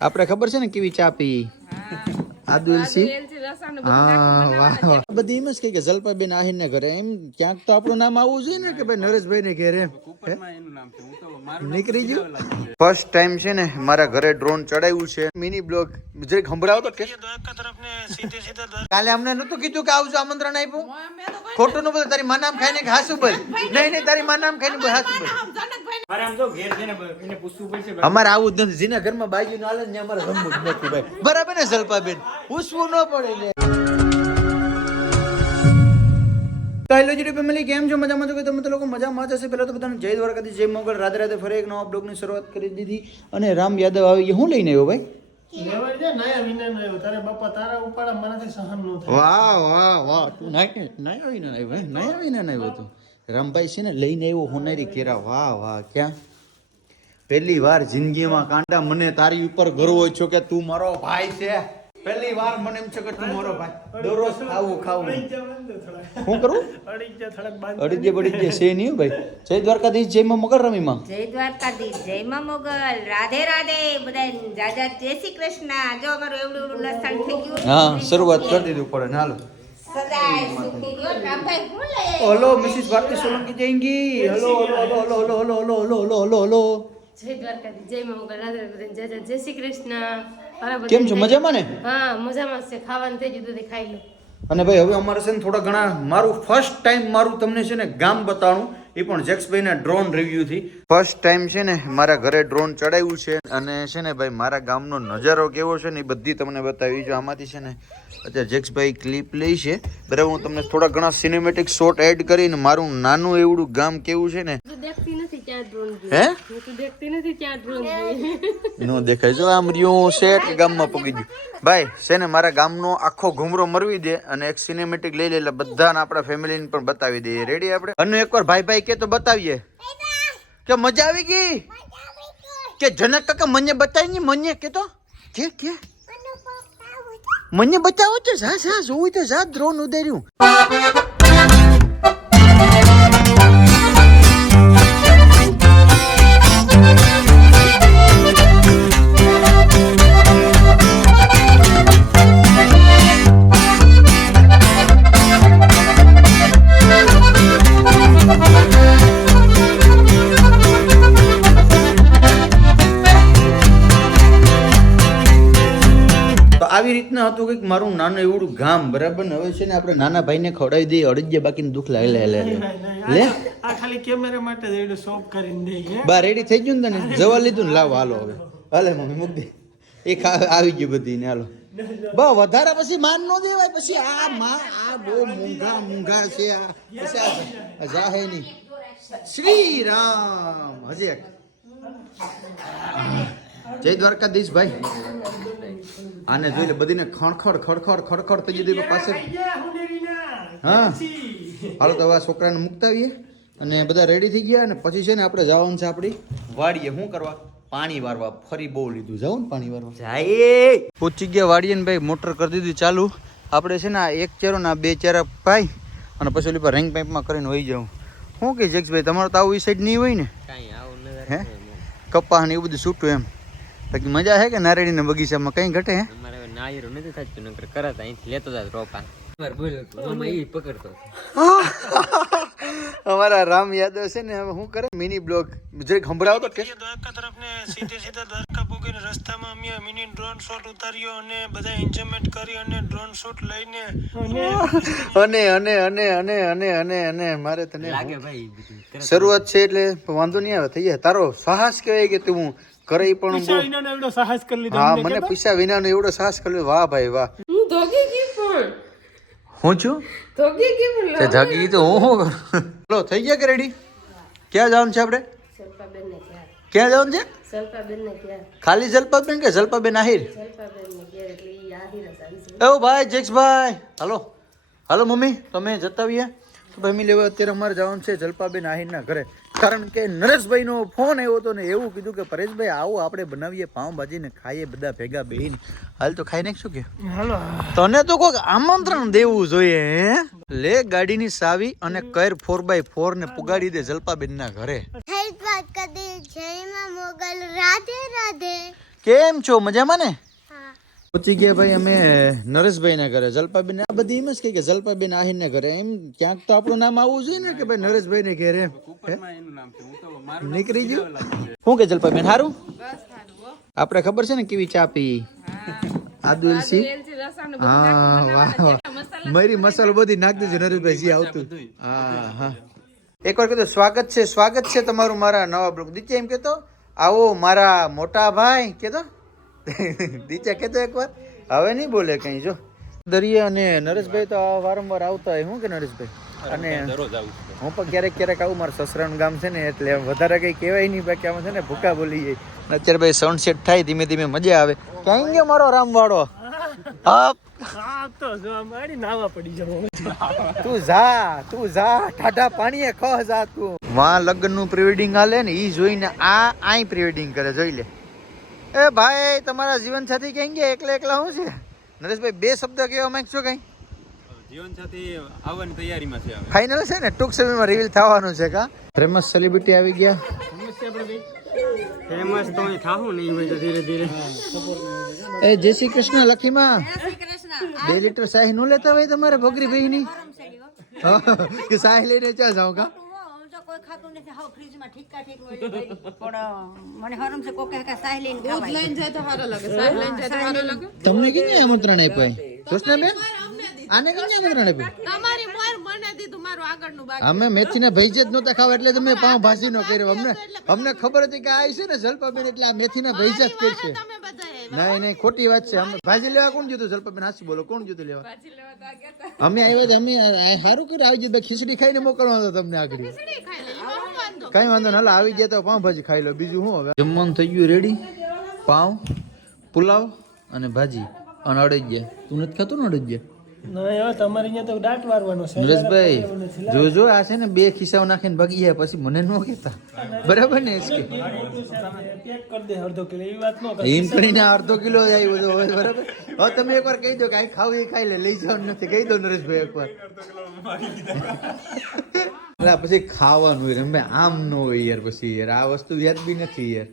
આપણે ખબર છે ને કેવી ચા પી? આદુલસી હા વાહ વાહ. બધી એમ જ કહે કે જલપાબેન આહીર ને ઘરે. એમ ક્યાંક તો આપણું નામ આવવું જોઈએ ને કે ભાઈ નરેશભાઈ ને ઘરે નીકળી ગયું? ફર્સ્ટ ટાઈમ છે. ને મારા ઘરે ડ્રોન ચડાવ્યું છે. મિની બ્લોગ જરીક સંભળાવો તો કાલે અમને નતું કીધું કે આવજો આમંત્રણ આપ્યું? ખોટું નું બધું તારી માં નામ ખાઈને કે હાસુ બોલ નહીં નહીં તારી માં નામ ખાઈને બોલ હાસુ બોલ અમારે આવું જ નથી. જેના ઘરમાં બાજુ ના હાલે ને અમારે રમવું જ નથી ભાઈ. બરાબર ને જલપાબેન? પૂછવું ન પડે તો હેલો જીડી ફેમિલી કેમ છો? મજામાં છો? કે તમે તો લોકો મજામાં જ હશે. પહેલાં તો બધાને જય દ્વારકાથી જય મોગલ. રાતે રાતે ફરી એક નવા બ્લોગની શરૂઆત કરી દીધી અને રામ યાદવ આવી હું લઈને આવ્યો ભાઈ? લેવાય છે નાયા વિના નો આવ્યો. તારે બાપા તારા ઉપાડા મારાથી સહન ન વાહ વાહ વાહ. તું નાય નાય આવીને આવ્યો નાય આવીને આવ્યો તું? રામભાઈ છે ને લઈને આવ્યો હોનારી કેરા વાહ વાહ ક્યાં? પહેલી વાર જિંદગીમાં કાંડા મને તારી ઉપર ગર્વ છો કે તું મારો ભાઈ છે. પહેલી વાર મને એમ છે કે તું મારો ભાઈ. દરરોજ ખાવું ખાવું. શું કરું? અડીજે બડીજે છે નહીં ભાઈ. જય દ્વારકાધીશ જય માં મગર રમીમાં. જય દ્વારકાધીશ જય માં મોગલ રાધે રાધે. બધા જાજા જય શ્રી કૃષ્ણ. જો અમારું એવડું એવડું લસણ થઈ ગયું. હા શરૂઆત કરી દીધું પડે હાલો. Solanki જયંગી hello hello hello hello hello hello hello hello hello hello hello જય દ્વારકાધી જય મંગળ રાધે બધાને જય જય શ્રી કૃષ્ણ કેમ છો મજામાં ને હા મજામાં છે ખાવાનું થઈ ગયું તો ખાઈ લો અને ભાઈ હવે અમારે છે ને થોડા ઘણા મારું ફર્સ્ટ ટાઈમ મારું તમને છે ને ગામ બતાવું એ પણ જેક્સભાઈના ડ્રોન રિવ્યુથી ફર્સ્ટ ટાઈમ છે ને મારા ઘરે ડ્રોન ચડાવ્યું છે અને છે ને ભાઈ મારા ગામનો નજારો કેવો છે ને એ બધી તમને બતાવી જો આમાંથી છે ને. અત્યારે જેક્સભાઈ ક્લિપ લઈ છે. બરાબર હું તમને થોડા ઘણા સિનેમેટિક શોટ એડ કરીને મારું નાનું એવડું ગામ કેવું છે ને. હે? નો દેખાય. જો આમ રહ્યું શેઠ ગામમાં પૂગી ગયું. ભાઈ છે ને મારા ગામનો આખો ઘુમરો મરવી દે અને એક સિનેમેટિક લઈ લે એટલે બધાને આપણા ફેમિલીને પણ બતાવી દઈએ રેડી આપણે? અને એકવાર ભાઈ ભાઈ કે તો બતાવીએ. કે મજા આવી ગઈ? કે જનક કાકા મને બતાવી ની મને કે તો? કે કે? મને બતાવો તો જા જા જોવું તો જા દ્રોણ ઉતાર્યું હતું કંઈક મારું નાનું એવડું ગામ બરાબર ને? હવે છે ને આપણે નાના ભાઈને ખવડાવી દઈએ અડજીએ બાકીનું દુઃખ લાગે લે લે લે. આ ખાલી કેમેરા માટે જ શોપ કરીને દે બા રેડી થઈ ગયું ને તને? જવા લીધું ને લાવો હાલો હવે. હાલે મમ્મી મૂક દે. એ આવી ગયું બધી ને હાલો. બા વધારે પછી માન નો દેવાય પછી આ માં આ બહુ મૂંઘા મૂંઘા છે આ. પછી આ જાહે નહીં. શ્રી રામ હજી જય દ્વારકાધીશ ભાઈ. આને જોઈ લે બધીને ખણખડ ખડખડ ખડખડ થઈ જતી પાસે હા. હાલો તો હવે આ છોકરાને મૂકતા આવીએ અને બધા રેડી થઈ ગયા અને પછી છે ને આપણે જવાનું છે આપણી વાડીએ. શું કરવા? પાણી વારવા. ફરી બહુ લીધું. જાવ ને પાણી વારવા. જાય. પહોંચી ગયા વાડીએ ને ભાઈ મોટર કરી દીધી ચાલુ. આપણે છે ને આ એક ચેરો ને આ બે ચેરા પાઈ અને પછી ઓલી પર રેંગ પાઇપમાં કરીને વહી જાઉં. શું કે જેક્સભાઈ તમારે તો આવું એ સાઈડ નહીં હોય ને? હે? કપા ને એવું બધું છૂટું એમ. બાકી મજા છે કે નારેડીના બગીચામાં કઈ ઘટે હે? અમારે નાયરો નથી થતું નકર કરત અહીંથી લેતો જાત રોપા. વાર બોલ્યો તો ઈ પકડતો અમારા રામ યાદવ છે ને હવે શું કરે? મિની બ્લોગ જરીક સંભળાવો તો કે? દ્વારકા તરફ સીધે સીધા દ્વારકા પૂગીને રસ્તામાં અમે મિની ડ્રોન શોટ ઉતાર્યો અને બધા એન્જોયમેન્ટ કરી અને ડ્રોન શોટ લઈને અને અને અને અને અને અને અને મારે તને લાગે ભાઈ શરૂઆત છે એટલે વાંધો નહીં આવે થઈ જાય. તારો સાહસ કહેવાય કે તું કરે પણ એવડો સાહસ કરી લીધો હા મને. પૈસા વિનાનો એવડો સાહસ કર્યો વાહ ભાઈ વાહ. હું ધોગી ગઈ પણ? હું છું? ધોગી ગઈ પણ તે જાગી તો હું હું કરું? ચલો થઈ ગયા કે રેડી ક્યાં જવાનું છે આપણે? સલ્પાબેન ને ક્યાં જવાનું છે? સલ્પાબેન ને ક્યાં ખાલી જલપાબેન કે જલપાબેન આહિર? સલ્પાબેન ને ક્યાં એટલે ઈ આહીર જ આવી છે. ભાઈ હલો હાલો. હાલો મમ્મી તમે જતા તો ફેમિલી હવે અત્યારે અમારે જવાનું છે જલપાબેન આહિરના ઘરે. કારણ કે નરેશભાઈનો ફોન આવ્યો હતો ને એવું કીધું કે પરેશભાઈ આવો આપણે બનાવીએ પાઉંભાજી ને ખાઈએ બધા ભેગા બેહીને. હાલ તો ખાઈ નાખશું કે? હાલો. તને તો કોઈક આમંત્રણ દેવું જોઈએ હે? લે ગાડીની સાવી અને કર ફોર બાય ફોર ને પુગાડી દે જલપાબેનના ઘરે. જય માં મોગલ રાધે રાધે. કેમ છો? મજામાં ને? પહોંચી ગયા ભાઈ અમે નરેશભાઈ ના ઘરે જલપાબેન આ બધી એમ જ કહે કે જલપાબેન આહિર ને ઘરે. એમ ક્યાંક તો આપણું નામ આવવું જોઈએ ને કે ભાઈ નરેશભાઈ ને ઘરે નીકળી ગયું? શું કે જલપાબેન સારું આપણે ખબર છે ને કેવી ચા પી? આદુલસી હા વાહ વાહ. મરી મસાલો બધી નાખ દેજો નરેશભાઈ જે આવતું. હા હા. એકવાર કીધું સ્વાગત છે સ્વાગત છે તમારું મારા નવા બ્લોગ. દીચે એમ કહેતો આવો મારા મોટા ભાઈ કહેતો. દીચા કહેતો એકવાર. હવે નહીં બોલે કઈ જો. દરિયા અને નરેશભાઈ તો આ વારંવાર આવતા હોય શું કે નરેશભાઈ? અને હું પણ ક્યારેક ક્યારેક આવું મારું સસરાનું ગામ છે ને એટલે વધારે કઈ કહેવાય નહીં બાકી આમાં છે ને ભૂકા બોલી જાય. અત્યારે ભાઈ સનસેટ સેટ થાય ધીમે ધીમે મજા આવે. ક્યાં ગયો મારો રામવાડો? આ તો જો મારી નાવા પડી જવો તું. જા તું જા ઠાઠા પાણીએ ખહ જા તું. વાં લગ્નનું પ્રી હાલે ને ઈ જોઈને આ આઈ પ્રિવેડિંગ કરે જોઈ લે. એ ભાઈ તમારા જીવન સાથી ક્યાં ગયા? એકલા એકલા શું છે? નરેશભાઈ બે શબ્દ કહેવા માંગશો કઈ? આવવાની તૈયારીમાં છે ફાઇનલ છે ને? ટૂંક સમયમાં રિવીલ થવાનું છે કા? ફેમસ સેલિબ્રિટી આવી ગયા? ફેમસ તો અહીં થાવું નહીં હોય ધીરે ધીરે. એ જય શ્રી કૃષ્ણ લખીમાં. બે લીટર શાહી નો લેતા હોય તમારે ભોગરી ભાઈ ની કે શાહી લઈને ચા જાઓ કા? હાવ ફ્રીજમાં ઠીકા ઠીકનું એટલે ભાઈ. પણ મને હરમ છે કોકે કે સાહી લઈને ખાવાય. લઈને જાય તો સારો લાગે. સાહેબ લઈને જાય તો સારો લાગે. તમને કેને આમંત્રણ આપ્યું કૃષ્ણબેન? આને કેને આમંત્રણ આપ્યું? તમારી મોર મને દીધું મારું આગળનું બાકી. અમે મેથીના ભેજ જ નહોતા ખાવા એટલે તમે પાઉં ભાજી નો કર્યો. અમને અમને ખબર હતી કે આ છે ને જલપાબેન એટલે આ મેથીના ભેજ જ કરશે. નહીં નહીં ખોટી વાત છે. અમે ભાજી લેવા કોણ જોતું જલપાબેન હાસી બોલો કોણ જોતું લેવા? અમે આવ્યા અમે સારું કર્યું. આવી જતા ખીચડી ખાઈને મોકલવાનો તમને આગળ. કઈ વાંધો ના આવી ગયા તો પાઉં ભાજી ખાઈ લો. બીજું શું હવે? જમવાનું થઈ ગયું રેડી પાઉં પુલાવ અને ભાજી. અને અડદિયા તું નથી ખાતું ને અડદિયા ના યાર તમારે અહીંયા તો દાંત વારવાનો છે. નરેશભાઈ જો જો આ છે ને બે ખિસ્સાઓ નાખીને ભાગી ગયા પછી મને ન કહેતા. બરાબર ને એસકે? પેક કરી દે અડધો કિલો જાય બધો હોય બરાબર? હવે તમે એકવાર કહી દો કે આ ખાવું એ ખાઈ લે લઈ જવાનું નથી. કહી દો નરેશભાઈ એકવાર. વાર પછી ખાવાનું હોય રમે આમ ન હોય યાર પછી યાર આ વસ્તુ વ્યાજબી નથી યાર.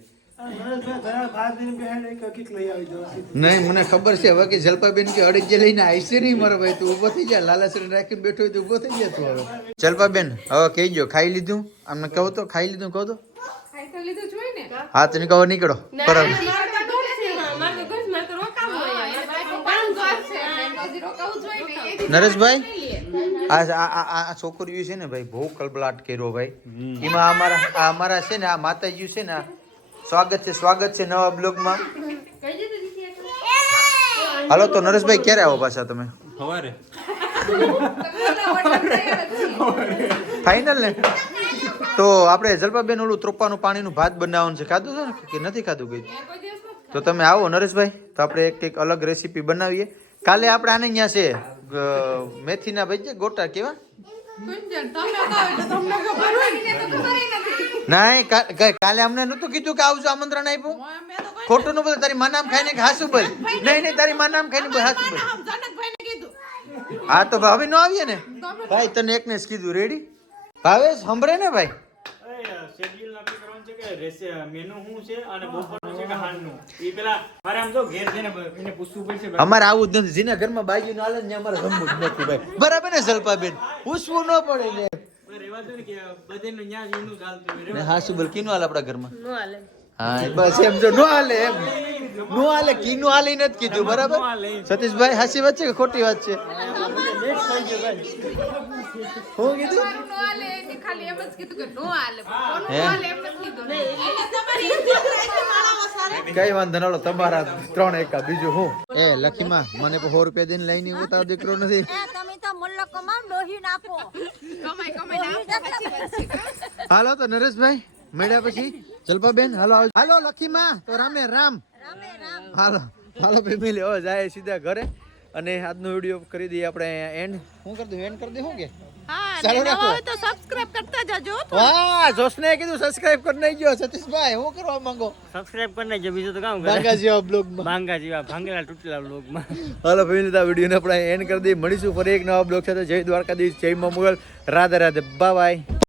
નહીં મને ખબર છે. હવે કે જલપાબેન કે અડીજે લઈને આવીશે નહીં મારો ભાઈ તું ઊભો થઈ જા. લાલાસરી રાખીને બેઠો હોય તો ઊભો થઈ જા તું હવે. જલપાબેન હવે કહી ગયો ખાઈ લીધું? અમને કહો તો ખાઈ લીધું કહો તો? ખાઈ તો લીધું જોઈ ને. હા તને કહો નીકળો. બરાબર. નરેશભાઈ? આ આ આ- આ છોકરીઓ છે ને ભાઈ બહુ કલબલાટ કર્યો ભાઈ. એમાં અમારા આ અમારા છે ને આ માતાજી છે ને સ્વાગત છે સ્વાગત છે નવા બ્લોગમાં. હાલો તો નરેશભાઈ ક્યારે આવો પાછા તમે? સવારે ફાઇનલ ને? તો આપણે જલપાબેન ઓલું ત્રોપાનું પાણીનું ભાત બનાવવાનું છે. ખાધું છે ને? કે નથી ખાધું કઈ? તો તમે આવો નરેશભાઈ તો આપણે એક એક અલગ રેસીપી બનાવીએ. કાલે આપણે આને અહીંયા છે મેથીના ભાઈ છે ગોટા કેવા? કા- કાલે અમને નતું કીધું કે આવજો આમંત્રણ આપ્યું? ખોટું નું બધું તારી માનામ ખાઈને કે હાસુ બોલ. નહીં નહીં તારી માનામ ખાઈને હાસુ બોલ. હા તો ભાભી ન આવીએ ને? ભાઈ તને એકને જ કીધું રેડી ભાવેશ સંભળે ને ભાઈ? શેડ્યુલ નક્કી કરવાનું છે કે રેસે મેનુ શું છે અને બપોરનું છે કે હાંજનું એ પેલા મારે આમ જો ઘેર જઈને બ- એને પૂછવું પડશે ભાઈ. અમારે આવું જ નથી. જેના ઘરમાં બાજુ ના હાલે અમારે જમવું જ નથી ભાઈ. બરાબર ને સલ્પાબેન પૂછવું ન પડે ને પણ રહેવા દો ને કે બધાનું ન્યા જ એનું ચાલતું હોય. ને હા શું બોલ કીનું હાલ આપણા ઘરમાં? નો હાલે. હા એ બસ એમ જો નો હાલે એમ. નો હાલે કીનું હાલે નથી કીધું બરાબર? સતીશભાઈ હાસી વાત છે કે ખોટી વાત છે? હું કીધું? નો હાલે એને ખાલી એમ જ કીધું કે નો હાલે પણ હે? એમ કીધું કઈ વાંધો નડો તમારા ત્રણ એકા બીજું હું? એ લખીમાં મને સો રૂપિયા દઈને લઈને હું તારો દીકરો નથી. તમે તો મુલ્લકોમાં ડોહી નાખો કમાઈ કમાઈ આપો પછી બનશે હાલો તો નરેશભાઈ મળ્યા પછી. જલપાબેન હાલો હાલો. લખીમાં. તો રામે રામ. રામે રામ. હાલો હાલો ફેમિલી ઓ જાય સીધા ઘરે. અને આજનો વીડિયો કરી દઈએ આપણે એન્ડ હું કરી દઉં એન્ડ કરી દઉં કે? ચાલો રાખો. તો સબસ્ક્રાઇબ કરતા જાજો વાહ જોશને કીધું સબસ્ક્રાઇબ કરી નાખજો સતીશભાઈ શું કરવા માંગો? સબસ્ક્રાઇબ કરી નાખજો બીજું તો કામ જેવા બ્લોગમાં ભાંગા જેવા ભાંગેલા તૂટેલા લોગમાં હાલો આ વિડીયોને આપણે એન્ડ કરી દઈએ. મળીશું ફરી એક નવા બ્લોગ સાથે. જય દ્વારકાધીશ જય મા મુગલ રાધે રાધે. Bye bye